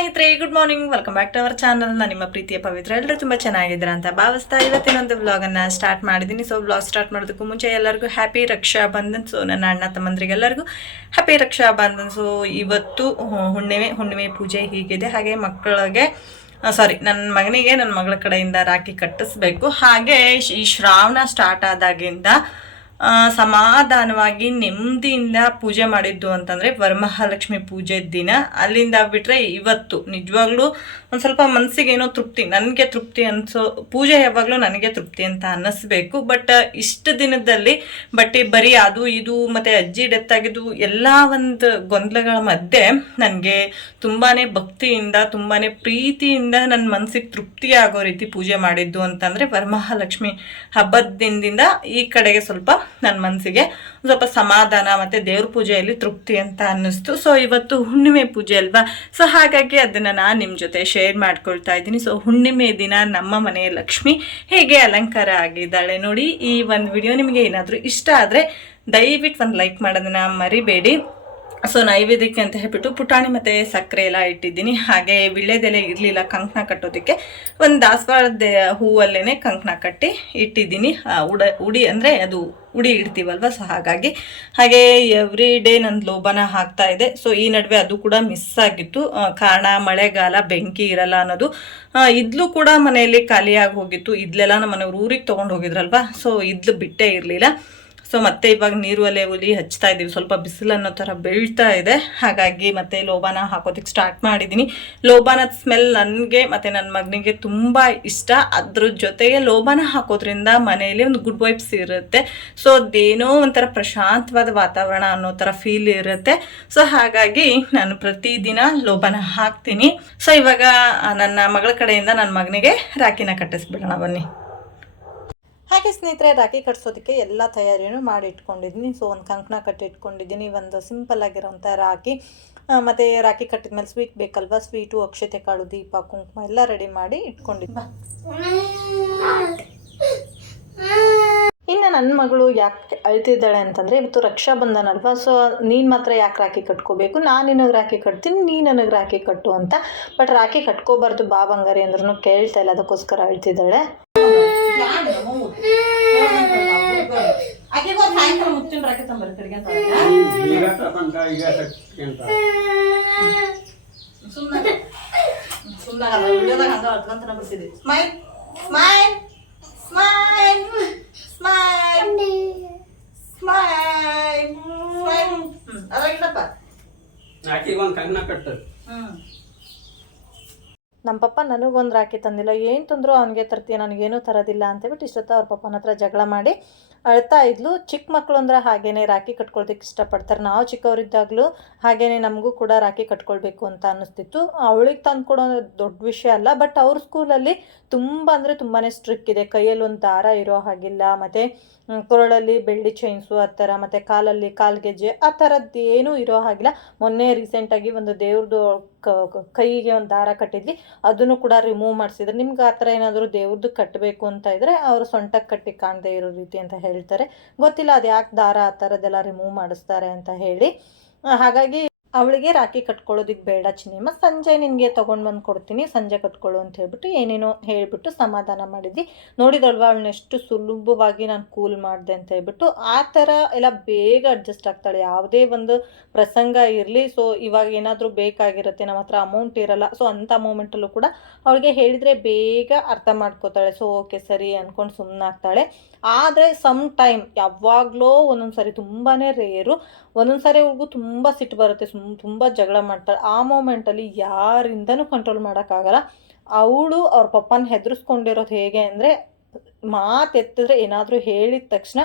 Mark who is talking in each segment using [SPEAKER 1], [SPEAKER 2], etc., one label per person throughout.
[SPEAKER 1] ಸ್ನೇಹಿತರೆ good morning welcome back to our channel ನಾನು ನಿಮ್ಮ ಪ್ರೀತಿಯ ಪವಿತ್ರ. ಎಲ್ಲರೂ ತುಂಬ ಚೆನ್ನಾಗಿದ್ದೀರಾ ಅಂತ ಭಾವಿಸ್ತಾ ಇವತ್ತಿನೊಂದು ವ್ಲಾಗನ್ನು ಸ್ಟಾರ್ಟ್ ಮಾಡಿದ್ದೀನಿ. ಸೊ ವ್ಲಾಗ್ ಸ್ಟಾರ್ಟ್ ಮಾಡೋದಕ್ಕೂ ಮುಂಚೆ ಎಲ್ಲರಿಗೂ ಹ್ಯಾಪಿ ರಕ್ಷಾ ಬಂಧನ್ ಸೊ ನನ್ನ ಅಣ್ಣ ತಮ್ಮಂದ್ರಿಗೆಲ್ಲರಿಗೂ ಹ್ಯಾಪಿ ರಕ್ಷಾ ಬಂಧನ್ ಸೊ ಇವತ್ತು ಹುಣ್ಣಿಮೆ ಹುಣ್ಣಿಮೆ ಪೂಜೆ ಹೀಗಿದೆ. ಹಾಗೆ ಮಕ್ಕಳಿಗೆ ಸಾರಿ ನನ್ನ ಮಗನಿಗೆ, ನನ್ನ ಮಗಳ ಕಡೆಯಿಂದ ರಾಖಿ ಕಟ್ಟಿಸ್ಬೇಕು. ಹಾಗೆ ಈ ಶ್ರಾವಣ ಸ್ಟಾರ್ಟ್ ಆದಾಗಿಂದ ಸಮಾಧಾನವಾಗಿ ನೆಮ್ಮದಿಯಿಂದ ಪೂಜೆ ಮಾಡಿದ್ದು ಅಂತಂದರೆ ವರಮಹಾಲಕ್ಷ್ಮಿ ಪೂಜೆ ದಿನ. ಅಲ್ಲಿಂದ ಬಿಟ್ಟರೆ ಇವತ್ತು. ನಿಜವಾಗ್ಲೂ ಒಂದು ಸ್ವಲ್ಪ ಮನಸ್ಸಿಗೆ ಏನೋ ತೃಪ್ತಿ, ನನಗೆ ತೃಪ್ತಿ ಅನಿಸೋ, ಪೂಜೆ ಯಾವಾಗಲೂ ನನಗೆ ತೃಪ್ತಿ ಅಂತ ಅನ್ನಿಸ್ಬೇಕು. ಬಟ್ ಇಷ್ಟು ದಿನದಲ್ಲಿ ಬಟ್ಟೆ ಬರೀ ಅದು ಇದು, ಮತ್ತು ಅಜ್ಜಿ ಡೆತ್ ಆಗಿದ್ದು, ಎಲ್ಲ ಒಂದು ಗೊಂದಲಗಳ ಮಧ್ಯೆ ನನಗೆ ತುಂಬಾ ಭಕ್ತಿಯಿಂದ ತುಂಬಾ ಪ್ರೀತಿಯಿಂದ ನನ್ನ ಮನಸ್ಸಿಗೆ ತೃಪ್ತಿ ಆಗೋ ರೀತಿ ಪೂಜೆ ಮಾಡಿದ್ದು ಅಂತಂದರೆ ವರಮಹಾಲಕ್ಷ್ಮಿ ಹಬ್ಬದ ದಿನದಿಂದ ಈ ಕಡೆಗೆ ಸ್ವಲ್ಪ ನನ್ನ ಮನಸ್ಸಿಗೆ ಸ್ವಲ್ಪ ಸಮಾಧಾನ ಮತ್ತು ದೇವ್ರ ಪೂಜೆಯಲ್ಲಿ ತೃಪ್ತಿ ಅಂತ ಅನ್ನಿಸ್ತು. ಸೊ ಇವತ್ತು ಹುಣ್ಣಿಮೆ ಪೂಜೆ ಅಲ್ವಾ? ಸೊ ಹಾಗಾಗಿ ಅದನ್ನು ನಾನು ನಿಮ್ಮ ಜೊತೆ ಶೇರ್ ಮಾಡ್ಕೊಳ್ತಾ ಇದ್ದೀನಿ. ಸೊ ಹುಣ್ಣಿಮೆ ದಿನ ನಮ್ಮ ಮನೆಯ ಲಕ್ಷ್ಮಿ ಹೇಗೆ ಅಲಂಕಾರ ಆಗಿದ್ದಾಳೆ ನೋಡಿ ಈ ಒಂದು ವಿಡಿಯೋ ನಿಮಗೆ ಏನಾದರೂ ಇಷ್ಟ ಆದರೆ ದಯವಿಟ್ಟು ಒಂದು ಲೈಕ್ ಮಾಡೋದನ್ನ ಮರಿಬೇಡಿ. ಸೊ ನೈವೇದ್ಯಕ್ಕೆ ಅಂತ ಹೇಳ್ಬಿಟ್ಟು ಪುಟಾಣಿ ಮತ್ತು ಸಕ್ಕರೆ ಎಲ್ಲ ಇಟ್ಟಿದ್ದೀನಿ. ಹಾಗೆ ವಿಳ್ಳೆದೆಲೆ ಇರಲಿಲ್ಲ ಕಂಕಣ ಕಟ್ಟೋದಕ್ಕೆ. ಒಂದು ದಾಸವಾಳದ ಹೂವಲ್ಲೇ ಕಂಕಣ ಕಟ್ಟಿ ಇಟ್ಟಿದ್ದೀನಿ. ಉಡ, ಉಡಿ ಅಂದರೆ ಅದು ಉಡಿ ಇಡ್ತೀವಲ್ವ? ಸೊ ಹಾಗಾಗಿ. ಹಾಗೆ ಎವ್ರಿ ಡೇ ನನ್ನ ಲೋಬನ ಹಾಕ್ತಾ ಇದೆ. ಸೊ ಈ ನಡುವೆ ಅದು ಕೂಡ ಮಿಸ್ ಆಗಿತ್ತು. ಕಾರಣ ಮಳೆಗಾಲ, ಬೆಂಕಿ ಇರಲ್ಲ ಅನ್ನೋದು. ಇದ್ಲು ಕೂಡ ಮನೆಯಲ್ಲಿ ಖಾಲಿಯಾಗಿ ಹೋಗಿತ್ತು. ಇದ್ಲೆಲ್ಲ ನಮ್ಮ ಮನೆಯವ್ರು ಊರಿಗೆ ತೊಗೊಂಡು ಹೋಗಿದ್ರಲ್ವ? ಸೊ ಇದ್ಲು ಬಿಟ್ಟೇ ಇರಲಿಲ್ಲ. ಸೊ ಮತ್ತೆ ಇವಾಗ ನೀರು ಒಲೆ ಒಲಿ ಹಚ್ತಾ ಇದ್ದೀವಿ. ಸ್ವಲ್ಪ ಬಿಸಿಲು ಅನ್ನೋ ಥರ ಬೀಳ್ತಾ ಇದೆ. ಹಾಗಾಗಿ ಮತ್ತೆ ಲೋಬಾನ ಹಾಕೋದಕ್ಕೆ ಸ್ಟಾರ್ಟ್ ಮಾಡಿದ್ದೀನಿ ಲೋಬಾನದ ಸ್ಮೆಲ್ ನನಗೆ ಮತ್ತು ನನ್ನ ಮಗನಿಗೆ ತುಂಬ ಇಷ್ಟ. ಅದ್ರ ಜೊತೆಗೆ ಲೋಬಾನ ಹಾಕೋದ್ರಿಂದ ಮನೆಯಲ್ಲಿ ಒಂದು ಗುಡ್ ವೈಬ್ಸ್ ಇರುತ್ತೆ. ಸೊ ಅದೇನೋ ಒಂಥರ ಪ್ರಶಾಂತವಾದ ವಾತಾವರಣ ಅನ್ನೋ ಥರ ಫೀಲ್ ಇರುತ್ತೆ. ಸೊ ಹಾಗಾಗಿ ನಾನು ಪ್ರತಿದಿನ ಲೋಬಾನ ಹಾಕ್ತೀನಿ. ಸೊ ಇವಾಗ ನನ್ನ ಮಗಳ ಕಡೆಯಿಂದ ನನ್ನ ಮಗನಿಗೆ ರಾಖಿನ ಕಟ್ಟಿಸ್ಬಿಡೋಣ ಬನ್ನಿ. ಹಾಗೆ ಸ್ನೇಹಿತರೆ ರಾಖಿ ಕಟ್ಸೋದಕ್ಕೆ ಎಲ್ಲ ತಯಾರಿನೂ ಮಾಡಿ ಇಟ್ಕೊಂಡಿದ್ದೀನಿ ಸೊ ಒಂದು ಕಂಕಣ ಕಟ್ಟಿ ಇಟ್ಕೊಂಡಿದ್ದೀನಿ ಒಂದು ಸಿಂಪಲ್ ಆಗಿರೋಂಥ ರಾಖಿ ಮತ್ತು ರಾಖಿ ಕಟ್ಟಿದ ಮೇಲೆ ಸ್ವೀಟ್ ಬೇಕಲ್ವಾ? ಸ್ವೀಟು ಅಕ್ಷತೆ ಕಾಳು, ದೀಪ, ಕುಂಕುಮ ಎಲ್ಲ ರೆಡಿ ಮಾಡಿ ಇಟ್ಕೊಂಡಿದ್ದೆ ಇನ್ನು ನನ್ನ ಮಗಳು ಯಾಕೆ ಅಳ್ತಿದ್ದಾಳೆ ಅಂತಂದರೆ, ಇವತ್ತು ರಕ್ಷಾ ಬಂಧನ ಅಲ್ವಾ? ಸೊ ನೀನು ಮಾತ್ರ ಯಾಕೆ ರಾಖಿ ಕಟ್ಕೋಬೇಕು? ನಾನು ನಿನಗೆ ರಾಖಿ ಕಟ್ತೀನಿ ನೀ ನನಗೆ ರಾಖಿ ಕಟ್ಟು ಅಂತ. ಬಟ್ ರಾಖಿ ಕಟ್ಕೋಬಾರ್ದು, ಬಾ ಬಂಗಾರಿ ಅಂದ್ರೂ ಕೇಳ್ತಾ ಇಲ್ಲ, ಅದಕ್ಕೋಸ್ಕರ ಅಳ್ತಿದ್ದಾಳೆ. Smile smile smile smile smile smile ಅದಾಗಿಡಪ್ಪ
[SPEAKER 2] ಆಕಿಗೆ ಒಂದು ಕಂಗನ ಕಟ್ಟ
[SPEAKER 1] ಹ್ಮ್. ನಮ್ಮ ಪಪ್ಪ ನನಗೊಂದು ರಾಖಿ ತಂದಿಲ್ಲ, ಏನು ತಂದರೂ ಅವನಿಗೆ ತರ್ತೀಯ, ನನಗೇನು ತರೋದಿಲ್ಲ ಅಂತೇಳ್ಬಿಟ್ಟು ಇಷ್ಟೊತ್ತ ಅವ್ರ ಪಪ್ಪನ ಹತ್ರ ಜಗಳ ಮಾಡಿ ಅಳ್ತಾ ಇದ್ಲು. ಚಿಕ್ಕ ಮಕ್ಕಳು ಅಂದ್ರೆ ಹಾಗೇನೆ ರಾಖಿ ಕಟ್ಕೊಳ್ದಕ್ಕೆ ಇಷ್ಟಪಡ್ತಾರೆ. ನಾವು ಚಿಕ್ಕವರಿದ್ದಾಗಲೂ ಹಾಗೇನೆ ನಮಗೂ ಕೂಡ ರಾಖಿ ಕಟ್ಕೊಳ್ಬೇಕು ಅಂತ ಅನ್ನಿಸ್ತಿತ್ತು. ಅವಳಿಗೆ ತಂದು ಕೊಡೋ ದೊಡ್ಡ ವಿಷಯ ಅಲ್ಲ ಬಟ್ ಅವ್ರ ಸ್ಕೂಲಲ್ಲಿ ತುಂಬ ಅಂದರೆ ತುಂಬಾ ಸ್ಟ್ರಿಕ್ ಇದೆ. ಕೈಯಲ್ಲಿ ಒಂದು ದಾರ ಇರೋ ಹಾಗಿಲ್ಲ, ಮತ್ತು ಕೊರಳಲ್ಲಿ ಬೆಳ್ಳಿ ಚೈನ್ಸು ಆ ಥರ, ಮತ್ತು ಕಾಲಲ್ಲಿ ಕಾಲ್ಗೆಜ್ಜೆ ಆ ಥರದ್ದು ಏನೂ ಇರೋ ಹಾಗಿಲ್ಲ. ಮೊನ್ನೆ ರೀಸೆಂಟಾಗಿ ಒಂದು ದೇವ್ರದ್ದು ಕೈಗೆ ಒಂದು ದಾರ ಕಟ್ಟಿದ್ವಿ. ಅದನ್ನು ಕೂಡ ರಿಮೂವ್ ಮಾಡಿಸಿದ್ರೆ. ನಿಮ್ಗೆ ಆ ಥರ ಏನಾದರೂ ದೇವ್ರದ್ದು ಕಟ್ಟಬೇಕು ಅಂತ ಇದ್ದರೆ ಅವರು ಸೊಂಟಕ್ಕೆ ಕಟ್ಟಿ ಕಾಣದೇ ಇರೋ ರೀತಿ ಅಂತ ಹೇಳ್ತಾರೆ. ಗೊತ್ತಿಲ್ಲ ಅದು ಯಾಕೆ ದಾರ ಆ ಥರದ್ದೆಲ್ಲ ರಿಮೂವ್ ಮಾಡಿಸ್ತಾರೆ ಅಂತ ಹೇಳಿ. ಹಾಗಾಗಿ ಅವಳಿಗೆ ರಾಖಿ ಕಟ್ಕೊಳ್ಳೋದಿಕ್ಕೆ ಬೇಡ ಚಿನ್ನಿಮ್ಮ ಸಂಜೆ ನಿನಗೆ ತೊಗೊಂಡು ಬಂದು ಕೊಡ್ತೀನಿ, ಸಂಜೆ ಕಟ್ಕೊಳ್ಳು ಅಂತ ಹೇಳ್ಬಿಟ್ಟು ಏನೇನೋ ಹೇಳಿಬಿಟ್ಟು ಸಮಾಧಾನ ಮಾಡಿದ್ವಿ ನೋಡಿದಳ್ವ ಅವಳನ್ನ ಎಷ್ಟು ಸುಲಭವಾಗಿ ನಾನು ಕೂಲ್ ಮಾಡಿದೆ ಅಂತ ಹೇಳ್ಬಿಟ್ಟು ಆ ಥರ ಎಲ್ಲ ಬೇಗ ಅಡ್ಜಸ್ಟ್ ಆಗ್ತಾಳೆ. ಯಾವುದೇ ಒಂದು ಪ್ರಸಂಗ ಇರಲಿ, ಸೊ ಇವಾಗ ಏನಾದರೂ ಬೇಕಾಗಿರುತ್ತೆ, ನಮ್ಮ ಹತ್ರ ಅಮೌಂಟ್ ಇರಲ್ಲ. ಸೊ ಅಂಥ ಮೂಮೆಂಟಲ್ಲೂ ಕೂಡ ಅವಳಿಗೆ ಹೇಳಿದರೆ ಬೇಗ ಅರ್ಥ ಮಾಡ್ಕೋತಾಳೆ. ಸೊ ಓಕೆ, ಸರಿ ಅಂದ್ಕೊಂಡು ಸುಮ್ಮನಾಗ್ತಾಳೆ ಆದರೆ ಸಮ್ ಟೈಮ್ ಯಾವಾಗಲೋ ಒಂದೊಂದು ಸರಿ ತುಂಬಾ ರೇರು ಒಂದೊಂದು ಸಾರಿ ಅವ್ರಿಗೂ ತುಂಬ ಸಿಟ್ಟು ಬರುತ್ತೆ. ತುಂಬ ಜಗಳ ಮಾಡ್ತಾಳೆ. ಆ ಮೂಮೆಂಟಲ್ಲಿ ಯಾರಿಂದನೂ ಕಂಟ್ರೋಲ್ ಮಾಡೋಕ್ಕಾಗಲ್ಲ. ಅವಳು ಅವ್ರ ಪಪ್ಪನ ಹೆದರಿಸ್ಕೊಂಡಿರೋದು ಹೇಗೆ ಅಂದರೆ ಮಾತೆತ್ತಿದ್ರೆ ಏನಾದರೂ ಹೇಳಿದ ತಕ್ಷಣ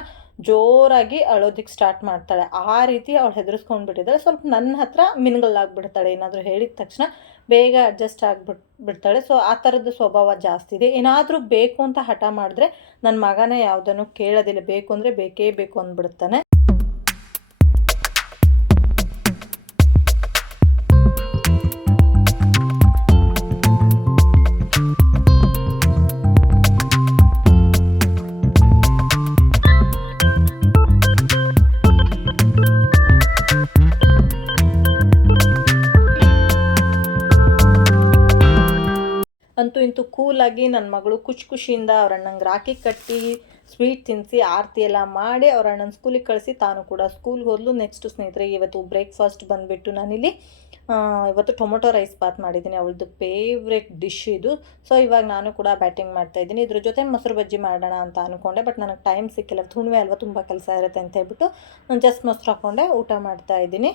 [SPEAKER 1] ಜೋರಾಗಿ ಅಳೋದಿಕ್ಕೆ ಸ್ಟಾರ್ಟ್ ಮಾಡ್ತಾಳೆ. ಆ ರೀತಿ ಅವಳು ಹೆದರ್ಸ್ಕೊಂಡ್ಬಿಟ್ಟಿದ್ದಾಳೆ. ಸ್ವಲ್ಪ ನನ್ನ ಹತ್ರ ಮಿನ್ಗಲ್ಲಾಗ್ಬಿಡ್ತಾಳೆ ಏನಾದರೂ ಹೇಳಿದ ತಕ್ಷಣ ಬೇಗ ಅಡ್ಜಸ್ಟ್ ಆಗಿಬಿಟ್, ಬಿಡ್ತಾಳೆ. ಸೊ ಆ ಥರದ್ದು ಸ್ವಭಾವ ಜಾಸ್ತಿ ಇದೆ. ಏನಾದರೂ ಬೇಕು ಅಂತ ಹಠ ಮಾಡಿದ್ರೆ ನನ್ನ ಮಗನೇ ಯಾವುದನ್ನು ಕೇಳೋದಿಲ್ಲ. ಬೇಕು ಅಂದರೆ ಬೇಕೇ ಬೇಕು ಅಂದ್ಬಿಡ್ತಾನೆ. ಅಂತೂ ಇಂತೂ ಕೂಲಾಗಿ ನನ್ನ ಮಗಳು ಖುಷಿ ಖುಷಿಯಿಂದ ಅವ್ರ ರಾಖಿ ಕಟ್ಟಿ ಸ್ವೀಟ್ ತಿನ್ನಿಸಿ ಆರತಿ ಎಲ್ಲ ಮಾಡಿ ಅವ್ರ ಅಣ್ಣನ ಸ್ಕೂಲಿಗೆ ಕಳಿಸಿ ತಾನು ಕೂಡ ಸ್ಕೂಲ್ಗೆ ಹೋದಲು. ನೆಕ್ಸ್ಟ್ ಸ್ನೇಹಿತರೆ, ಇವತ್ತು ಬ್ರೇಕ್ಫಾಸ್ಟ್ ಬಂದುಬಿಟ್ಟು ನಾನಿಲ್ಲಿ ಇವತ್ತು ಟೊಮೊಟೊ ರೈಸ್ ಬಾತ್ ಮಾಡಿದ್ದೀನಿ. ಅವಳದು ಫೇವ್ರೆಟ್ ಡಿಶ್ ಇದು. ಸೊ ಇವಾಗ ನಾನು ಕೂಡ ಬ್ಯಾಟಿಂಗ್ ಮಾಡ್ತಾ ಇದ್ದೀನಿ. ಇದ್ರ ಜೊತೆ ಮೊಸರು ಬಜ್ಜಿ ಮಾಡೋಣ ಅಂತ ಅಂದ್ಕೊಂಡೆ ಬಟ್ ನನಗೆ ಟೈಮ್ ಸಿಕ್ಕಿಲ್ಲ. ಹುಣ್ಣಿಮೆ ಅಲ್ವಾ ತುಂಬ ಕೆಲಸ ಇರುತ್ತೆ ಅಂತ ಹೇಳ್ಬಿಟ್ಟು, ನಾನು ಜಸ್ಟ್ ಮೊಸರು ಹಾಕ್ಕೊಂಡೆ ಊಟ ಮಾಡ್ತಾ ಇದ್ದೀನಿ.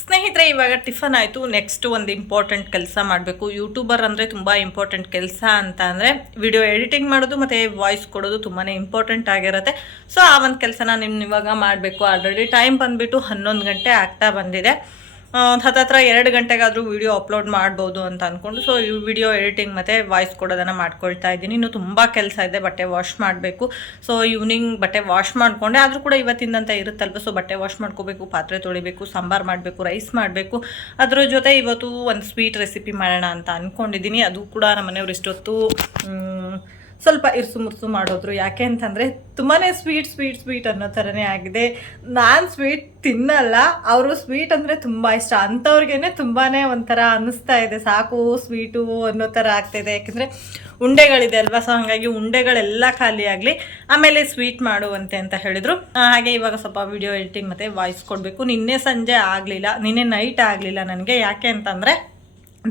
[SPEAKER 1] ಸ್ನೇಹಿತರೆ, ಇವಾಗ ಟಿಫನ್ ಆಯಿತು. ನೆಕ್ಸ್ಟ್ ಒಂದು ಇಂಪಾರ್ಟೆಂಟ್ ಕೆಲಸ ಮಾಡಬೇಕು. ಯೂಟ್ಯೂಬರ್ ಅಂದರೆ ತುಂಬ ಇಂಪಾರ್ಟೆಂಟ್ ಕೆಲಸ ಅಂತ ಅಂದರೆ ವಿಡಿಯೋ ಎಡಿಟಿಂಗ್ ಮಾಡೋದು ಮತ್ತು ವಾಯ್ಸ್ ಕೊಡೋದು ತುಂಬಾ ಇಂಪಾರ್ಟೆಂಟ್ ಆಗಿರುತ್ತೆ. ಸೊ ಆ ಒಂದು ಕೆಲಸನ ನಿಮ್ಮ ಇವಾಗ ಮಾಡಬೇಕು. ಆಲ್ರೆಡಿ ಟೈಮ್ ಬಂದುಬಿಟ್ಟು ಹನ್ನೊಂದು ಗಂಟೆ ಆಗ್ತಾ ಬಂದಿದೆ. ಹತ್ತತ್ರ ಎರಡು ಗಂಟೆಗಾದರೂ ವಿಡಿಯೋ ಅಪ್ಲೋಡ್ ಮಾಡ್ಬೋದು ಅಂತ ಅಂದ್ಕೊಂಡು ಸೊ ಈ ವಿಡಿಯೋ ಎಡಿಟಿಂಗ್ ಮತ್ತು ವಾಯ್ಸ್ ಕೊಡೋದನ್ನು ಮಾಡ್ಕೊಳ್ತಾ ಇದ್ದೀನಿ. ಇನ್ನು ತುಂಬ ಕೆಲಸ ಇದೆ, ಬಟ್ಟೆ ವಾಶ್ ಮಾಡಬೇಕು. ಸೊ ಈವ್ನಿಂಗ್ ಬಟ್ಟೆ ವಾಶ್ ಮಾಡಿಕೊಂಡೆ. ಆದರೂ ಕೂಡ ಇವತ್ತಿಂದಂತ ಇರುತ್ತಲ್ವ ಸೊ ಬಟ್ಟೆ ವಾಶ್ ಮಾಡ್ಕೋಬೇಕು, ಪಾತ್ರೆ ತೊಳಿಬೇಕು, ಸಾಂಬಾರು ಮಾಡಬೇಕು ರೈಸ್ ಮಾಡಬೇಕು. ಅದ್ರ ಜೊತೆ ಇವತ್ತು ಒಂದು ಸ್ವೀಟ್ ರೆಸಿಪಿ ಮಾಡೋಣ ಅಂತ ಅಂದ್ಕೊಂಡಿದ್ದೀನಿ ಅದು ಕೂಡ ನಮ್ಮ ಮನೆಯವ್ರು ಇಷ್ಟೊತ್ತು ಸ್ವಲ್ಪ ಇರ್ಸು ಮುರ್ಸು ಮಾಡಿದ್ರು. ಯಾಕೆ ಅಂತಂದರೆ ತುಂಬಾ ಸ್ವೀಟ್ ಸ್ವೀಟ್ ಸ್ವೀಟ್ ಅನ್ನೋ ಥರನೇ ಆಗಿದೆ. ನಾನು ಸ್ವೀಟ್ ತಿನ್ನಲ್ಲ. ಅವರು ಸ್ವೀಟ್ ಅಂದರೆ ತುಂಬ ಇಷ್ಟ. ಅಂಥವ್ರಿಗೇ ತುಂಬಾ ಒಂಥರ ಅನ್ನಿಸ್ತಾ ಇದೆ. ಸಾಕು ಸ್ವೀಟು ಅನ್ನೋ ಥರ ಆಗ್ತಾಯಿದೆ ಯಾಕೆಂದರೆ ಉಂಡೆಗಳಿದೆ ಅಲ್ವಾ? ಸೊ ಹಾಗಾಗಿ ಉಂಡೆಗಳೆಲ್ಲ ಖಾಲಿ ಆಗಲಿ. ಆಮೇಲೆ ಸ್ವೀಟ್ ಮಾಡುವಂತೆ ಅಂತ ಹೇಳಿದರು. ಹಾಗೆ ಇವಾಗ ಸ್ವಲ್ಪ ವಿಡಿಯೋ ಎಡಿಟಿಂಗ್ ಮತ್ತು ವಾಯ್ಸ್ ಕೊಡಬೇಕು. ನಿನ್ನೆ ಸಂಜೆ ಆಗಲಿಲ್ಲ. ನಿನ್ನೆ ನೈಟ್ ಆಗಲಿಲ್ಲ ನನಗೆ. ಯಾಕೆ ಅಂತಂದರೆ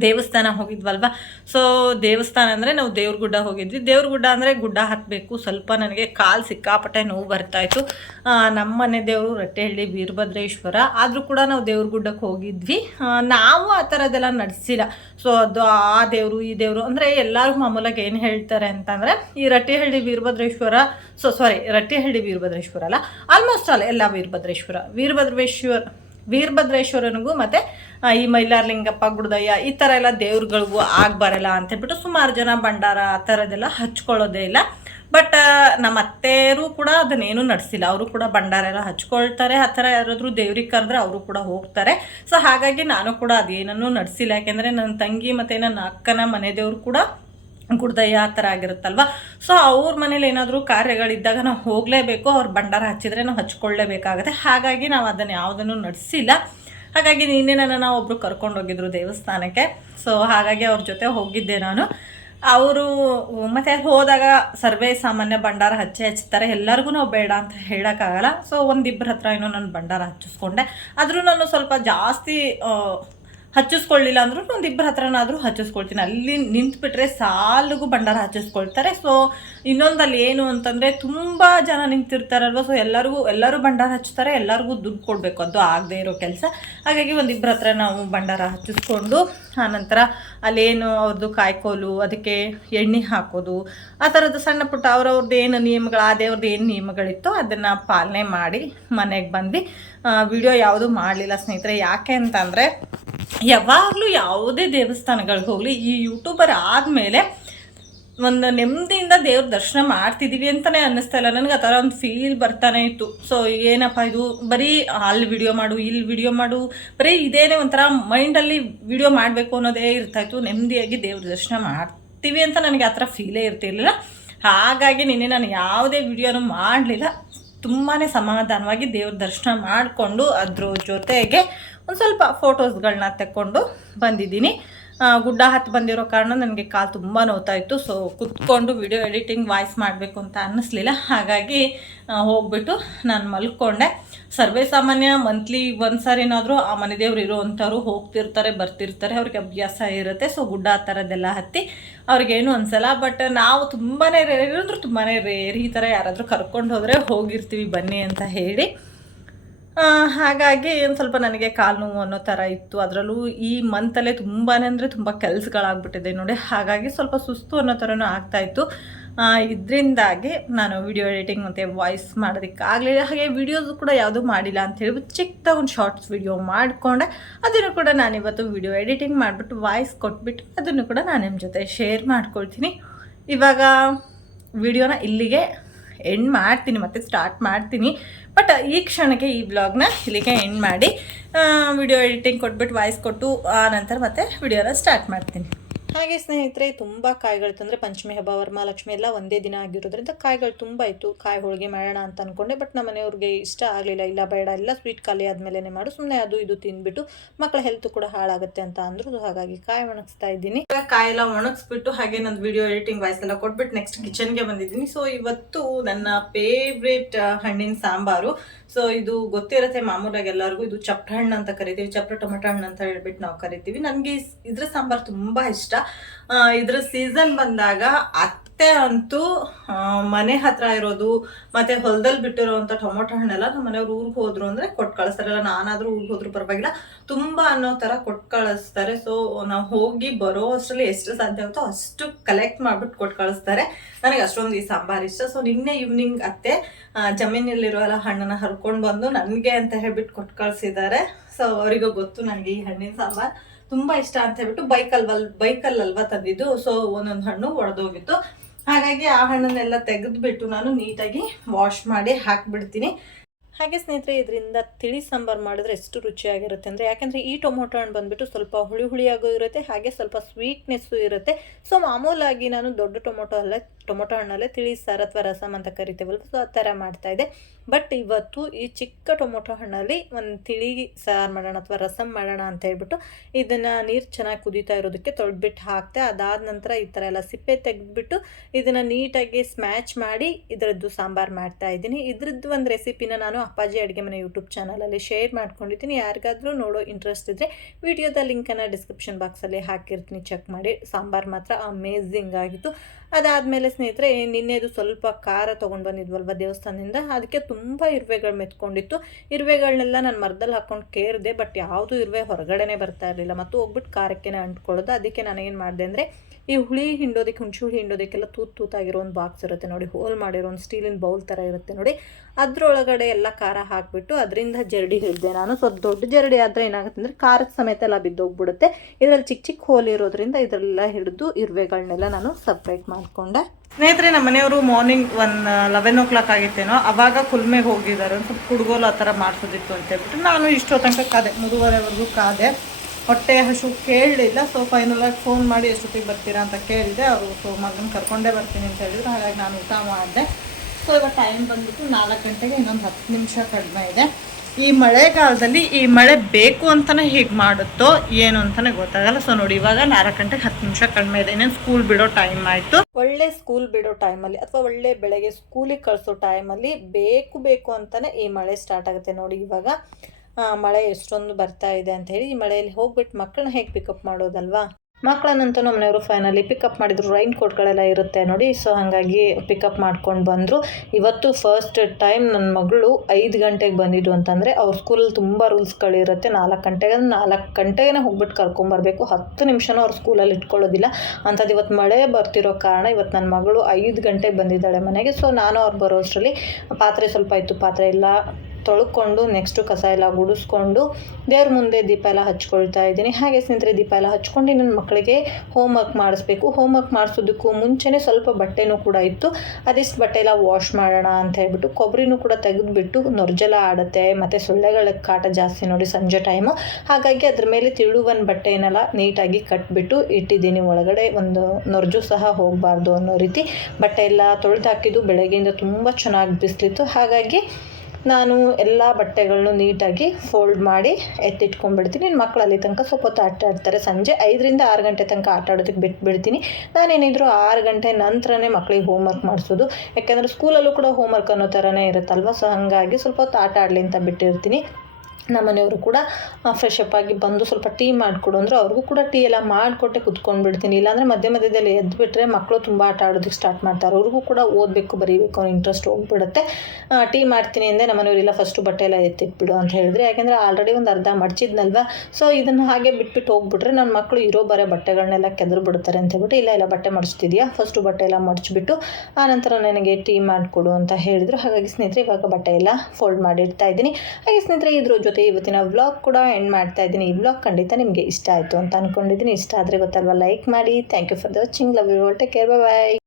[SPEAKER 1] ದೇವಸ್ಥಾನ ಹೋಗಿದ್ವಲ್ವ? ಸೊ ದೇವಸ್ಥಾನ ಅಂದರೆ ನಾವು ದೇವ್ರ ಗುಡ್ಡ ಹೋಗಿದ್ವಿ. ದೇವ್ರ ಗುಡ್ಡ ಅಂದರೆ ಗುಡ್ಡ ಹತ್ತಬೇಕು ಸ್ವಲ್ಪ ನನಗೆ ಕಾಲು ಸಿಕ್ಕಾಪಟ್ಟೆ ನೋವು ಬರ್ತಾಯಿತ್ತು ನಮ್ಮ ಮನೆ ದೇವರು ರಟ್ಟೆಹಳ್ಳಿ, ವೀರಭದ್ರೇಶ್ವರ. ಆದರೂ ಕೂಡ ನಾವು ದೇವ್ರ ಗುಡ್ಡಕ್ಕೆ ಹೋಗಿದ್ವಿ. ನಾವು ಆ ಥರದ್ದೆಲ್ಲ ನಡೆಸಿಲ್ಲ. ಸೊ ಅದು ಆ ದೇವರು, ಈ ದೇವರು ಅಂದರೆ ಎಲ್ಲರೂ ಮಾಮೂಲಾಗಿ ಏನು ಹೇಳ್ತಾರೆ ಅಂತಂದರೆ, ಈ ರಟ್ಟಿಹಳ್ಳಿ, ವೀರಭದ್ರೇಶ್ವರ ಸೊ ಸಾರಿ ರಟ್ಟಿಹಳ್ಳಿ, ವೀರಭದ್ರೇಶ್ವರ ಅಲ್ಲ ಆಲ್ಮೋಸ್ಟ್ ಆಲ್ ಎಲ್ಲ ವೀರಭದ್ರೇಶ್ವರ. ವೀರಭದ್ರೇಶ್ವರ ವೀರಭದ್ರೇಶ್ವರನಿಗೂ ಮತ್ತು ಈ ಮೈಲಾರಲಿಂಗಪ್ಪ ಗುಡ್ದಯ್ಯ ಈ ಥರ ಎಲ್ಲ ದೇವ್ರುಗಳಿಗೂ ಆಗಬಾರಲ್ಲ ಅಂತ ಹೇಳ್ಬಿಟ್ಟು ಸುಮಾರು ಜನ ಭಂಡಾರ ಆ ಥರದ್ದೆಲ್ಲ ಹಚ್ಕೊಳ್ಳೋದೇ ಇಲ್ಲ. ಬಟ್ ನಮ್ಮ ಅತ್ತೆಯರು ಕೂಡ ಅದನ್ನೇನು ನಡೆಸಿಲ್ಲ. ಅವರು ಕೂಡ ಭಂಡಾರ ಎಲ್ಲ ಹಚ್ಕೊಳ್ತಾರೆ. ಆ ಥರ ಯಾರಾದರೂ ದೇವ್ರಿಗೆ ಕರೆದ್ರೆ ಅವರು ಕೂಡ ಹೋಗ್ತಾರೆ. ಸೊ ಹಾಗಾಗಿ ನಾನು ಕೂಡ ಅದೇನನ್ನೂ ನಡೆಸಿಲ್ಲ. ಯಾಕೆಂದರೆ ನನ್ನ ತಂಗಿ ಮತ್ತು ನನ್ನ ಅಕ್ಕನ ಮನೆ ದೇವರು ಕೂಡ ಗುಡ್ದಯ್ಯ ಆ ಥರ ಆಗಿರುತ್ತಲ್ವ? ಸೊ ಅವ್ರ ಮನೇಲಿ ಏನಾದರೂ ಕಾರ್ಯಗಳಿದ್ದಾಗ ನಾವು ಹೋಗಲೇಬೇಕು, ಅವ್ರು ಭಂಡಾರ ಹಚ್ಚಿದ್ರೆ ನಾವು ಹಚ್ಕೊಳ್ಳೇಬೇಕಾಗತ್ತೆ. ಹಾಗಾಗಿ ನಾವು ಅದನ್ನು ಯಾವುದನ್ನು ನಡೆಸಿಲ್ಲ. ಹಾಗಾಗಿ ನಿನ್ನೆ ನಾವು ಒಬ್ಬರು ಕರ್ಕೊಂಡು ಹೋಗಿದ್ರು ದೇವಸ್ಥಾನಕ್ಕೆ. ಸೊ ಹಾಗಾಗಿ ಅವ್ರ ಜೊತೆ ಹೋಗಿದ್ದೆ ನಾನು. ಅವರು, ಮತ್ತೆ ಹೋದಾಗ ಸರ್ವೇ ಸಾಮಾನ್ಯ ಭಂಡಾರ ಹಚ್ಚಿ ಹಚ್ತಾರೆ. ಎಲ್ಲರಿಗೂ ನಾವು ಬೇಡ ಅಂತ ಹೇಳೋಕ್ಕಾಗಲ್ಲ. ಸೊ ಒಂದಿಬ್ಬರ ಹತ್ರ ಏನೋ ನಾನು ಭಂಡಾರ ಹಚ್ಚಿಸ್ಕೊಂಡೆ. ಆದರೂ ನಾನು ಸ್ವಲ್ಪ ಜಾಸ್ತಿ ಹಚ್ಚಿಸ್ಕೊಳ್ಳಿಲ್ಲ ಅಂದ್ರೂ ಒಂದು ಇಬ್ಬರ ಹತ್ರನಾದರೂ ಹಚ್ಚಿಸ್ಕೊಳ್ತೀನಿ. ಅಲ್ಲಿ ನಿಂತ್ಬಿಟ್ರೆ ಸಾಲಿಗೂ ಭಂಡಾರ ಹಚ್ಚಿಸ್ಕೊಳ್ತಾರೆ. ಸೊ ಇನ್ನೊಂದಲ್ಲಿ ಏನು ಅಂತಂದರೆ ತುಂಬ ಜನ ನಿಂತಿರ್ತಾರಲ್ವ? ಸೊ ಎಲ್ಲರಿಗೂ, ಎಲ್ಲರೂ ಭಂಡಾರ ಹಚ್ತಾರೆ, ಎಲ್ಲರಿಗೂ ದುಡ್ಡು ಕೊಡಬೇಕು. ಅದು ಆಗದೆ ಇರೋ ಕೆಲಸ. ಹಾಗಾಗಿ ಒಂದು ಇಬ್ಬರ ಹತ್ರ ನಾವು ಭಂಡಾರ ಹಚ್ಚಿಸ್ಕೊಂಡು ಆನಂತರ ಅಲ್ಲೇನು ಅವ್ರದ್ದು ಕಾಯ್ಕೋಲು, ಅದಕ್ಕೆ ಎಣ್ಣೆ ಹಾಕೋದು, ಆ ಥರದ್ದು ಸಣ್ಣ ಪುಟ್ಟ ಅವ್ರವ್ರದ್ದು ಏನು ನಿಯಮಗಳು, ಆ ದೇವ್ರದ್ದು ಏನು ನಿಯಮಗಳಿತ್ತು ಅದನ್ನು ಪಾಲನೆ ಮಾಡಿ ಮನೆಗೆ ಬಂದು ವಿಡಿಯೋ ಯಾವುದೂ ಮಾಡಲಿಲ್ಲ ಸ್ನೇಹಿತರೆ. ಯಾಕೆ ಅಂತಂದರೆ ಯಾವಾಗಲೂ ಯಾವುದೇ ದೇವಸ್ಥಾನಗಳಿಗೆ ಹೋಗಲಿ, ಈ ಯೂಟ್ಯೂಬರ್ ಆದಮೇಲೆ ಒಂದು ನೆಮ್ಮದಿಯಿಂದ ದೇವ್ರ ದರ್ಶನ ಮಾಡ್ತಿದ್ದೀವಿ ಅಂತಲೇ ಅನ್ನಿಸ್ತಾ ಇಲ್ಲ. ನನಗೆ ಆ ಥರ ಒಂದು ಫೀಲ್ ಬರ್ತಾನೆ ಇತ್ತು. ಸೊ ಏನಪ್ಪ ಇದು? ಬರೀ ಅಲ್ಲಿ ವಿಡಿಯೋ ಮಾಡು, ಇಲ್ಲಿ ವಿಡಿಯೋ ಮಾಡು, ಬರೀ ಇದೇನೇ ಒಂಥರ ಮೈಂಡಲ್ಲಿ ವಿಡಿಯೋ ಮಾಡಬೇಕು ಅನ್ನೋದೇ ಇರ್ತಾಯಿತ್ತು ನೆಮ್ಮದಿಯಾಗಿ ದೇವ್ರ ದರ್ಶನ ಮಾಡ್ತೀವಿ ಅಂತ ನನಗೆ ಆ ಥರ ಫೀಲೇ ಇರ್ತಿರ್ಲಿಲ್ಲ. ಹಾಗಾಗಿ ನಿನ್ನೆ ನಾನು ಯಾವುದೇ ವಿಡಿಯೋನು ಮಾಡಲಿಲ್ಲ. ತುಂಬಾ ಸಮಾಧಾನವಾಗಿ ದೇವ್ರ ದರ್ಶನ ಮಾಡಿಕೊಂಡು ಅದ್ರ ಜೊತೆಗೆ ಒಂದು ಸ್ವಲ್ಪ ಫೋಟೋಸ್ಗಳನ್ನ ತಕ್ಕೊಂಡು ಬಂದಿದ್ದೀನಿ. ಗುಡ್ಡ ಹತ್ತು ಬಂದಿರೋ ಕಾರಣ ನನಗೆ ಕಾಲು ತುಂಬ ನೋವ್ತಾ ಇತ್ತು ಸೊ, ಕುತ್ಕೊಂಡು ವಿಡಿಯೋ ಎಡಿಟಿಂಗ್ ವಾಯ್ಸ್ ಮಾಡಬೇಕು ಅಂತ ಅನ್ನಿಸ್ಲಿಲ್ಲ. ಹಾಗಾಗಿ ಹೋಗ್ಬಿಟ್ಟು ನಾನು ಮಲ್ಕೊಂಡೆ. ಸರ್ವೇ ಸಾಮಾನ್ಯ, ಮಂತ್ಲಿ ಒಂದು ಸಾರಿನಾದರೂ ಆ ಮನೆ ದೇವ್ರು ಇರೋವಂಥವ್ರು ಹೋಗ್ತಿರ್ತಾರೆ, ಬರ್ತಿರ್ತಾರೆ. ಅವ್ರಿಗೆ ಅಭ್ಯಾಸ ಇರುತ್ತೆ. ಸೊ, ಗುಡ್ಡ ಆ ಥರದ್ದೆಲ್ಲ ಹತ್ತಿ ಅವ್ರಿಗೇನು ಅನಿಸಲ್ಲ ಬಟ್ ನಾವು ತುಂಬಾ ರೇರ್ ಇರೋದ್ರೂ ತುಂಬಾ ರೇರ್ ಈ ಥರ ಯಾರಾದರೂ ಕರ್ಕೊಂಡು ಹೋದರೆ ಹೋಗಿರ್ತೀವಿ, ಬನ್ನಿ ಅಂತ ಹೇಳಿ. ಹಾಗಾಗಿ ಒಂದು ಸ್ವಲ್ಪ ನನಗೆ ಕಾಲು ನೋವು ಅನ್ನೋ ಥರ ಇತ್ತು. ಅದರಲ್ಲೂ ಈ ಮಂತಲ್ಲೇ ತುಂಬಾ ಅಂದರೆ ತುಂಬ ಕೆಲಸಗಳಾಗ್ಬಿಟ್ಟಿದೆ ನೋಡಿ. ಹಾಗಾಗಿ ಸ್ವಲ್ಪ ಸುಸ್ತು ಅನ್ನೋ ಥರನೂ ಆಗ್ತಾಯಿತ್ತು ಇದರಿಂದಾಗಿ ನಾನು ವಿಡಿಯೋ ಎಡಿಟಿಂಗ್ ಮತ್ತು ವಾಯ್ಸ್ ಮಾಡೋದಕ್ಕಾಗಲಿಲ್ಲ. ಹಾಗೆ ವಿಡಿಯೋಸ್ ಕೂಡ ಯಾವುದೂ ಮಾಡಿಲ್ಲ ಅಂತ ಹೇಳ್ಬಿಟ್ಟು ಚಿಕ್ಕದಾಗ ಒಂದು ಶಾರ್ಟ್ಸ್ ವಿಡಿಯೋ ಮಾಡಿಕೊಂಡೆ. ಅದನ್ನು ಕೂಡ ನಾನು ಇವತ್ತು ವಿಡಿಯೋ ಎಡಿಟಿಂಗ್ ಮಾಡಿಬಿಟ್ಟು ವಾಯ್ಸ್ ಕೊಟ್ಬಿಟ್ಟು ಅದನ್ನು ಕೂಡ ನಾನು ನಿಮ್ಮ ಜೊತೆ ಶೇರ್ ಮಾಡ್ಕೊಳ್ತೀನಿ. ಇವಾಗ ವಿಡಿಯೋನ ಇಲ್ಲಿಗೆ ಎಂಡ್ ಮಾಡ್ತೀನಿ, ಮತ್ತೆ ಸ್ಟಾರ್ಟ್ ಮಾಡ್ತೀನಿ. ಬಟ್ ಈ ಕ್ಷಣಕ್ಕೆ ಈ ಬ್ಲಾಗ್ನ ಇಲ್ಲಿಗೆ ಎಂಡ್ ಮಾಡಿ ವಿಡಿಯೋ ಎಡಿಟಿಂಗ್ ಕೊಟ್ಬಿಟ್ಟು ವಾಯ್ಸ್ ಕೊಟ್ಟು, ಆ, ನಂತರ ಮತ್ತೆ ವಿಡಿಯೋನ ಸ್ಟಾರ್ಟ್ ಮಾಡ್ತೀನಿ. ಹಾಗೆ ಸ್ನೇಹಿತರೆ, ತುಂಬ ಕಾಯಿಗಳು ಅಂದರೆ ಪಂಚಮಿ ಹಬ್ಬ ಲಕ್ಷ್ಮಿ ಎಲ್ಲ ಒಂದೇ ದಿನ ಆಗಿರೋದ್ರಿಂದ ಕಾಯಿಗಳು ತುಂಬ ಇತ್ತು. ಕಾಯಿ ಹೋಳಿಗೆ ಮಾಡೋಣ ಅಂತ ಅಂದ್ಕೊಂಡೆ ಬಟ್ ನಮ್ಮ ಮನೆಯವ್ರಿಗೆ ಇಷ್ಟ ಆಗಲಿಲ್ಲ. ಇಲ್ಲ, ಬೇಡ, ಎಲ್ಲ ಸ್ವೀಟ್ ಖಾಲಿ ಆದಮೇಲೆ ಮಾಡು ಸುಮ್ಮನೆ ಅದು ಇದು ತಿಂದ್ಬಿಟ್ಟು ಮಕ್ಕಳ ಹೆಲ್ತ್ ಕೂಡ ಹಾಳಾಗುತ್ತೆ ಅಂತ ಅಂದ್ರು. ಹಾಗಾಗಿ ಕಾಯಿ ಒಣಗಿಸ್ತಾ ಇದ್ದೀನಿ. ಕಾಯಿ ಎಲ್ಲ ಒಣಗಿಸ್ಬಿಟ್ಟು ಹಾಗೆ ನಂದು ವಿಡಿಯೋ ಎಡಿಟಿಂಗ್ ವಾಯ್ಸ್ ಎಲ್ಲ ಕೊಟ್ಬಿಟ್ಟು ನೆಕ್ಸ್ಟ್ ಕಿಚನ್ಗೆ ಬಂದಿದ್ದೀನಿ. ಸೊ ಇವತ್ತು ನನ್ನ ಫೇವ್ರೇಟ್ ಹಣ್ಣಿನ ಸಾಂಬಾರು. ಸೊ ಇದು ಗೊತ್ತಿರುತ್ತೆ ಮಾಮೂಲಾಗಿ ಎಲ್ಲರಿಗೂ ಇದು ಚಪ್ರ ಹಣ್ಣು ಅಂತ ಕರಿತೀವಿ. ಚಪ್ರ ಟೊಮೆಟೊ ಹಣ್ಣು ಅಂತ ಹೇಳ್ಬಿಟ್ಟು ನಾವು ಕರಿತೀವಿ. ನನಗೆ ಇದ್ರ ಸಾಂಬಾರು ತುಂಬ ಇಷ್ಟ. ಇದ್ರ ಸೀಸನ್ ಬಂದಾಗ ಅತ್ತೆ ಅಂತೂ ಮನೆ ಹತ್ರ ಇರೋದು, ಮತ್ತೆ ಹೊಲದಲ್ಲಿ ಬಿಟ್ಟಿರೋಂಥ ಟೊಮೊಟೊ ಹಣ್ಣೆಲ್ಲ ನಮ್ಮ ಮನೆಯವ್ರು ಊರಿಗೆ ಹೋದ್ರು ಅಂದ್ರೆ ಕೊಟ್ಟು ಕಳಿಸ್ತಾರಲ್ಲ ನಾನಾದ್ರೂ ಊರಿಗೆ ಹೋದ್ರು ಪರವಾಗಿಲ್ಲ. ತುಂಬಾ ಅನ್ನೋ ತರ ಕೊಟ್ಟು ಕಳಿಸ್ತಾರೆ. ಸೊ ನಾವು ಹೋಗಿ ಬರೋ ಅಷ್ಟರಲ್ಲಿ ಎಷ್ಟು ಸಾಧ್ಯ ಆಗುತ್ತೋ ಅಷ್ಟು ಕಲೆಕ್ಟ್ ಮಾಡಿಬಿಟ್ಟು ಕೊಟ್ಟು ಕಳಿಸ್ತಾರೆ. ನನಗೆ ಅಷ್ಟೊಂದು ಈ ಸಾಂಬಾರ್ ಇಷ್ಟ. ಸೊ ನಿನ್ನೆ ಈವ್ನಿಂಗ್ ಅತ್ತೆ ಜಮೀನಲ್ಲಿರೋ ಎಲ್ಲ ಹಣ್ಣನ್ನ ಹರ್ಕೊಂಡು ಬಂದು ನನಗೆ ಅಂತ ಹೇಳ್ಬಿಟ್ಟು ಕೊಟ್ಟು ಕಳಿಸಿದ್ದಾರೆ. ಸೊ ಅವರಿಗೂ ಗೊತ್ತು ನನಗೆ ಈ ಹಣ್ಣಿನ ಸಾಂಬಾರ್. ತುಂಬಾ ಇಷ್ಟ ಅಂತ ಹೇಳ್ಬಿಟ್ಟು ಬೈಕಲ್ವಲ್ ಬೈಕಲ್ಲಲ್ವಾ ತಂದಿದ್ದು. ಸೊ ಒಂದೊಂದು ಹಣ್ಣು ಒಡೆದೋಗಿತ್ತು. ಹಾಗಾಗಿ ಆ ಹಣ್ಣನ್ನೆಲ್ಲ ತೆಗೆದ್ಬಿಟ್ಟು ನಾನು ನೀಟಾಗಿ ವಾಶ್ ಮಾಡಿ ಹಾಕ್ಬಿಡ್ತೀನಿ. ಹಾಗೆ ಸ್ನೇಹಿತರೆ, ಇದರಿಂದ ತಿಳಿ ಸಾಂಬಾರು ಮಾಡಿದ್ರೆ ಎಷ್ಟು ರುಚಿಯಾಗಿರುತ್ತೆ ಅಂದರೆ, ಯಾಕೆಂದರೆ ಈ ಟೊಮೊಟೊ ಹಣ್ಣು ಬಂದುಬಿಟ್ಟು ಸ್ವಲ್ಪ ಹುಳಿ ಹುಳಿಯಾಗೂ ಇರುತ್ತೆ, ಹಾಗೆ ಸ್ವಲ್ಪ ಸ್ವೀಟ್ನೆಸ್ಸು ಇರುತ್ತೆ. ಸೊ ಮಾಮೂಲಾಗಿ ನಾನು ದೊಡ್ಡ ಟೊಮೊಟೊ ಅಲ್ಲೇ, ಟೊಮೊಟೊ ಹಣ್ಣಲ್ಲೇ ತಿಳಿ ಸಾರು ಅಥವಾ ರಸಮ್ ಅಂತ ಕರಿತೇವಲ್ಲ ಸೊ ಆ ಥರ ಮಾಡ್ತಾ ಇದ್ದೆ. ಬಟ್ ಇವತ್ತು ಈ ಚಿಕ್ಕ ಟೊಮೊಟೊ ಹಣ್ಣಲ್ಲಿ ಒಂದು ತಿಳಿ ಸಾರು ಮಾಡೋಣ ಅಥವಾ ರಸಮ್ ಮಾಡೋಣ ಅಂತ ಹೇಳ್ಬಿಟ್ಟು ಇದನ್ನು ನೀರು ಚೆನ್ನಾಗಿ ಕುದೀತಾ ಇರೋದಕ್ಕೆ ತೊಳೆದ್ಬಿಟ್ಟು ಹಾಕ್ತೆ ಅದಾದ ನಂತರ ಈ ಥರ ಎಲ್ಲ ಸಿಪ್ಪೆ ತೆಗೆದ್ಬಿಟ್ಟು ಇದನ್ನು ನೀಟಾಗಿ ಸ್ಮ್ಯಾಚ್ ಮಾಡಿ ಇದರದ್ದು ಸಾಂಬಾರು ಮಾಡ್ತಾ ಇದ್ದೀನಿ. ಇದ್ರದ್ದು ಒಂದು ರೆಸಿಪಿನ ನಾನು ಅಪ್ಪಾಜಿ ಅಡುಗೆ ಮನೆ ಯೂಟ್ಯೂಬ್ ಚಾನಲಲ್ಲಿ ಶೇರ್ ಮಾಡ್ಕೊಂಡಿದ್ದೀನಿ. ಯಾರಿಗಾದರೂ ನೋಡೋ ಇಂಟ್ರೆಸ್ಟ್ ಇದ್ದರೆ ವಿಡಿಯೋದ ಲಿಂಕನ್ನು ಡಿಸ್ಕ್ರಿಪ್ಷನ್ ಬಾಕ್ಸಲ್ಲಿ ಹಾಕಿರ್ತೀನಿ. ಚೆಕ್ ಮಾಡಿ. ಸಾಂಬಾರು ಮಾತ್ರ ಅಮೇಝಿಂಗ್ ಆಗಿತ್ತು. ಅದಾದಮೇಲೆ ಸ್ನೇಹಿತರೆ, ನಿನ್ನೆದು ಸ್ವಲ್ಪ ಖಾರ ತೊಗೊಂಡು ಬಂದಿದ್ವಲ್ವ ದೇವಸ್ಥಾನದಿಂದ? ಅದಕ್ಕೆ ತುಂಬ ಇರುವೆಗಳು ಮೆತ್ಕೊಂಡಿತ್ತು. ಇರುವೆಗಳನ್ನೆಲ್ಲ ನಾನು ಮರದಲ್ಲಿ ಹಾಕ್ಕೊಂಡು ಕೇರಿದೆ ಬಟ್ ಯಾವುದು ಇರುವೆ ಹೊರಗಡೆನೇ ಬರ್ತಾ ಇರಲಿಲ್ಲ. ಮತ್ತು ಹೋಗ್ಬಿಟ್ಟು ಖಾರಕ್ಕೆ ಅಂಟ್ಕೊಳ್ಳೋದು. ಅದಕ್ಕೆ ನಾನು ಏನು ಮಾಡಿದೆ ಅಂದರೆ ಈ ಹುಳಿ ಹಿಂಡೋದಕ್ಕೆ ಹುಣಸೆ ಹುಳಿ ಹಿಂಡೋದಕ್ಕೆಲ್ಲ ತೂತ್ ತೂತಾಗಿರೋ ಒಂದು ಬಾಕ್ಸ್ ಇರುತ್ತೆ ನೋಡಿ. ಹೋಲ್ ಮಾಡಿರೋ ಒಂದು ಸ್ಟೀಲಿನ ಬೌಲ್ ಥರ ಇರುತ್ತೆ ನೋಡಿ. ಅದರೊಳಗಡೆ ಎಲ್ಲ ಖಾರ ಹಾಕಿಬಿಟ್ಟು ಅದರಿಂದ ಜರಡಿ ಹಿಡಿದೆ. ನಾನು ಸ್ವಲ್ಪ ದೊಡ್ಡ ಜರಡಿ ಆದರೆ ಏನಾಗುತ್ತೆ ಅಂದರೆ ಖಾರದ ಸಮೇತ ಎಲ್ಲ ಬಿದ್ದೋಗ್ಬಿಡುತ್ತೆ. ಇದರಲ್ಲಿ ಚಿಕ್ಕ ಚಿಕ್ಕ ಹೋಲ್ ಇರೋದ್ರಿಂದ ಇದರೆಲ್ಲ ಹಿಡಿದು ಇರುವೆಗಳನ್ನೆಲ್ಲ ನಾನು ಸಪ್ರೇಟ್ ಮಾಡಿಕೊಂಡೆ. ಸ್ನೇಹಿತರೆ, ನಮ್ಮ ಮನೆಯವರು morning one eleven o'clock ಆಗಿತ್ತೇನೋ, ಅವಾಗ ಕುಲ್ಮೆಗೆ ಹೋಗಿದ್ದಾರೆ. ಒಂದು ಸ್ವಲ್ಪ ಕುಡ್ಗೋಲು ಆ ಥರ ಮಾಡಿಸೋದಿತ್ತು ಅಂತ ಹೇಳ್ಬಿಟ್ಟು ನಾನು ಇಷ್ಟೋ ತನಕ ಕಾದೆ. ಮೂರುವರೆವರೆಗೂ ಕಾದೆ. ಹೊಟ್ಟೆ ಹಸು ಕೇಳಲಿಲ್ಲ. ಸೊ ಫೈನಲಾಗಿ ಫೋನ್ ಮಾಡಿ ಎಷ್ಟೊತ್ತಿಗೆ ಬರ್ತೀರಾ ಅಂತ ಕೇಳಿದೆ. ಅವರು ಸೊ, ಮಗನ ಕರ್ಕೊಂಡೇ ಬರ್ತೀನಿ ಅಂತ ಹೇಳಿದ್ರು. ಹಾಗಾಗಿ ನಾನು ಊಟ ಮಾಡಿದೆ. ಸೊ ಇವಾಗ ಟೈಮ್ ಬಂದ್ಬಿಟ್ಟು ನಾಲ್ಕು ಗಂಟೆಗೆ ಇನ್ನೊಂದು ಹತ್ತು ನಿಮಿಷ ಕಡಿಮೆ ಇದೆ. ಈ ಮಳೆಗಾಲದಲ್ಲಿ ಈ ಮಳೆ ಬೇಕು ಅಂತಲೇ ಹೀಗೆ ಮಾಡುತ್ತೋ ಏನು ಅಂತಲೇ ಗೊತ್ತಾಗಲ್ಲ. ಸೊ ನೋಡಿ, ಇವಾಗ ನಾಲ್ಕು ಗಂಟೆಗೆ ಹತ್ತು ನಿಮಿಷ ಕಡಿಮೆ ಇದೆ. ಇನ್ನೇನು ಸ್ಕೂಲ್ ಬಿಡೋ ಟೈಮ್ ಆಯಿತು. ಒಳ್ಳೆ ಸ್ಕೂಲ್ ಬಿಡೋ ಟೈಮಲ್ಲಿ ಅಥವಾ ಒಳ್ಳೆ ಬೆಳಗ್ಗೆ ಸ್ಕೂಲಿಗೆ ಕಳಿಸೋ ಟೈಮಲ್ಲಿ ಬೇಕು ಬೇಕು ಅಂತಲೇ ಈ ಮಳೆ ಸ್ಟಾರ್ಟ್ ಆಗುತ್ತೆ. ನೋಡಿ, ಇವಾಗ ಮಳೆ ಎಷ್ಟೊಂದು ಬರ್ತಾ ಇದೆ ಅಂತ ಹೇಳಿ ಈ ಮಳೆಯಲ್ಲಿ ಹೋಗ್ಬಿಟ್ಟು ಮಕ್ಕಳನ್ನ ಹೇಗೆ ಪಿಕಪ್ ಮಾಡೋದಲ್ವಾ? ಮಕ್ಕಳನ್ನಂತೂ ನಮ್ಮ ಮನೆಯವರು ಫೈನಲಿ ಪಿಕಪ್ ಮಾಡಿದ್ರು. ರೈನ್ ಕೋಟ್ಗಳೆಲ್ಲ ಇರುತ್ತೆ ನೋಡಿ. ಸೊ ಹಾಗಾಗಿ ಪಿಕಪ್ ಮಾಡ್ಕೊಂಡು ಬಂದರು. ಇವತ್ತು ಫಸ್ಟ್ ಟೈಮ್ ನನ್ನ ಮಗಳು ಐದು ಗಂಟೆಗೆ ಬಂದಿದ್ದು ಅಂತಂದರೆ ಅವ್ರ ಸ್ಕೂಲಲ್ಲಿ ತುಂಬ ರೂಲ್ಸ್ಗಳಿರುತ್ತೆ ನಾಲ್ಕು ಗಂಟೆಗೆ ನಾಲ್ಕು ಗಂಟೆಗೆ ಹೋಗ್ಬಿಟ್ಟು ಕರ್ಕೊಂಬರ್ಬೇಕು ಹತ್ತು ನಿಮಿಷನೂ ಅವ್ರ ಸ್ಕೂಲಲ್ಲಿ ಇಟ್ಕೊಳ್ಳೋದಿಲ್ಲ. ಅಂಥದ್ದು ಇವತ್ತು ಮಳೆ ಬರ್ತಿರೋ ಕಾರಣ ಇವತ್ತು ನನ್ನ ಮಗಳು ಐದು ಗಂಟೆಗೆ ಬಂದಿದ್ದಾಳೆ ಮನೆಗೆ. ಸೊ ನಾನು ಅವ್ರು ಬರೋಷ್ಟರಲ್ಲಿ ಪಾತ್ರೆ ಸ್ವಲ್ಪ ಇತ್ತು. ಪಾತ್ರೆ ಎಲ್ಲ ತೊಳ್ಕೊಂಡು ನೆಕ್ಸ್ಟು ಕಸ ಎಲ್ಲ ಗುಡಿಸ್ಕೊಂಡು ದೇವ್ರ ಮುಂದೆ ದೀಪ ಎಲ್ಲ ಹಚ್ಕೊಳ್ತಾ ಇದ್ದೀನಿ. ಹಾಗೆ ಸ್ನೇಹಿತರೆ, ದೀಪ ಎಲ್ಲ ಹಚ್ಕೊಂಡು ನನ್ನ ಮಕ್ಕಳಿಗೆ ಹೋಮ್ವರ್ಕ್ ಮಾಡಿಸ್ಬೇಕು. ಹೋಮ್ವರ್ಕ್ ಮಾಡಿಸೋದಕ್ಕೂ ಮುಂಚೆನೇ ಸ್ವಲ್ಪ ಬಟ್ಟೆನೂ ಕೂಡ ಇತ್ತು. ಅದಿಷ್ಟು ಬಟ್ಟೆ ಎಲ್ಲ ವಾಶ್ ಮಾಡೋಣ ಅಂತ ಹೇಳ್ಬಿಟ್ಟು ಕೊಬ್ಬರಿನೂ ಕೂಡ ತೆಗೆದುಬಿಟ್ಟು ನೊರ್ಜಲ ಆಡುತ್ತೆ, ಮತ್ತು ಸೊಳ್ಳೆಗಳ ಕಾಟ ಜಾಸ್ತಿ ನೋಡಿ ಸಂಜೆ ಟೈಮು ಹಾಗಾಗಿ ಅದ್ರ ಮೇಲೆ ತಿಳುವನ್ ಬಟ್ಟೆನೆಲ್ಲ ನೀಟಾಗಿ ಕಟ್ಬಿಟ್ಟು ಇಟ್ಟಿದ್ದೀನಿ. ಒಳಗಡೆ ಒಂದು ನೊರ್ಜು ಸಹ ಹೋಗಬಾರ್ದು ಅನ್ನೋ ರೀತಿ ಬಟ್ಟೆ ಎಲ್ಲ ತೊಳೆದು ಹಾಕಿದ್ದು ಬೆಳಗ್ಗೆಯಿಂದ ತುಂಬ ಚೆನ್ನಾಗಿ ಬಿಸಿಲಿತ್ತು. ಹಾಗಾಗಿ ನಾನು ಎಲ್ಲ ಬಟ್ಟೆಗಳನ್ನು ನೀಟಾಗಿ ಫೋಲ್ಡ್ ಮಾಡಿ ಎತ್ತಿಟ್ಕೊಂಡ್ಬಿಡ್ತೀನಿ. ನನ್ನ ಮಕ್ಕಳು ಅಲ್ಲಿ ತನಕ ಸ್ವಲ್ಪ ಹೊತ್ತು ಆಟ ಆಡ್ತಾರೆ. ಸಂಜೆ ಐದರಿಂದ ಆರು ಗಂಟೆ ತನಕ ಆಟ ಆಡೋದಕ್ಕೆ ಬಿಟ್ಬಿಡ್ತೀನಿ. ನಾನೇನಿದ್ರು ಆರು ಗಂಟೆ ನಂತರನೇ ಮಕ್ಕಳಿಗೆ ಹೋಮ್ವರ್ಕ್ ಮಾಡಿಸೋದು. ಯಾಕೆಂದರೆ ಸ್ಕೂಲಲ್ಲೂ ಕೂಡ ಹೋಮ್ವರ್ಕ್ ಅನ್ನೋ ಥರನೇ ಇರುತ್ತಲ್ವ? ಸೊ ಹಾಗಾಗಿ ಸ್ವಲ್ಪ ಹೊತ್ತು ಆಟ ಆಡಲಿ ಅಂತ ಬಿಟ್ಟಿರ್ತೀನಿ. ನಮ್ಮ ಮನೆಯವರು ಕೂಡ ಫ್ರೆಶ್ ಅಪ್ ಆಗಿ ಬಂದು ಸ್ವಲ್ಪ ಟೀ ಮಾಡಿಕೊಡು ಅಂದ್ರೆ ಅವ್ರಿಗೂ ಕೂಡ ಟೀ ಎಲ್ಲ ಮಾಡಿಕೊಟ್ಟೆ ಕುತ್ಕೊಂಡು ಬಿಡ್ತೀನಿ ಇಲ್ಲಾಂದರೆ ಮಧ್ಯ ಮಧ್ಯದಲ್ಲಿ ಎದ್ದುಬಿಟ್ರೆ ಮಕ್ಕಳು ತುಂಬ ಆಟ ಆಡೋದಕ್ಕೆ ಸ್ಟಾರ್ಟ್ ಮಾಡ್ತಾರೆ. ಅವ್ರಿಗೂ ಕೂಡ ಓದಬೇಕು, ಬರೀಬೇಕು, ಅವ್ರ ಇಂಟ್ರೆಸ್ಟ್ ಹೋಗ್ಬಿಡುತ್ತೆ. ಟೀ ಮಾಡ್ತೀನಿ ಅಂದರೆ ನಮ್ಮ ಮನೆಯವ್ರು ಇಲ್ಲ ಫಸ್ಟು ಬಟ್ಟೆ ಎಲ್ಲ ಎತ್ತಿಟ್ಬಿಡು ಅಂತ ಹೇಳಿದ್ರೆ. ಯಾಕೆಂದರೆ ಆಲ್ರೆಡಿ ಒಂದು ಅರ್ಧ ಮಡಚಿದ್ನಲ್ವ? ಸೊ ಇದನ್ನು ಹಾಗೆ ಬಿಟ್ಬಿಟ್ಟು ಹೋಗ್ಬಿಟ್ರೆ ನನ್ನ ಮಕ್ಕಳು ಇರೋ ಬರೋ ಬಟ್ಟೆಗಳನ್ನೆಲ್ಲ ಕೆದರು ಬಿಡ್ತಾರೆ ಅಂತ ಹೇಳ್ಬಿಟ್ಟು, ಇಲ್ಲ ಇಲ್ಲ, ಬಟ್ಟೆ ಮಡಿಸ್ತಿದ್ಯಾ? ಫಸ್ಟು ಬಟ್ಟೆ ಎಲ್ಲ ಮಡಚಿಬಿಟ್ಟು ಆನಂತರ ನನಗೆ ಟೀ ಮಾಡಿಕೊಡು ಅಂತ ಹೇಳಿದ್ರು. ಹಾಗಾಗಿ ಸ್ನೇಹಿತರೆ, ಇವಾಗ ಬಟ್ಟೆ ಎಲ್ಲ ಫೋಲ್ಡ್ ಮಾಡಿಡ್ತಾ ಇದ್ದೀನಿ. ಹಾಗೆ ಸ್ನೇಹಿತರೆ, ಇದ್ರ ಜೊತೆ ಇವತ್ತಿನ ವ್ಲಾಗ್ ಕೂಡ ಎಂಡ್ ಮಾಡ್ತಾ ಇದ್ದೀನಿ. ಈ ವ್ಲಾಗ್ ಖಂಡಿತ ನಿಮಗೆ ಇಷ್ಟ ಆಯಿತು ಅಂತ ಅಂದ್ಕೊಂಡಿದ್ದೀನಿ ಇಷ್ಟ ಆದರೆ ಗೊತ್ತಲ್ವ ಲೈಕ್ ಮಾಡಿ. Thank you for the watching love you take care bye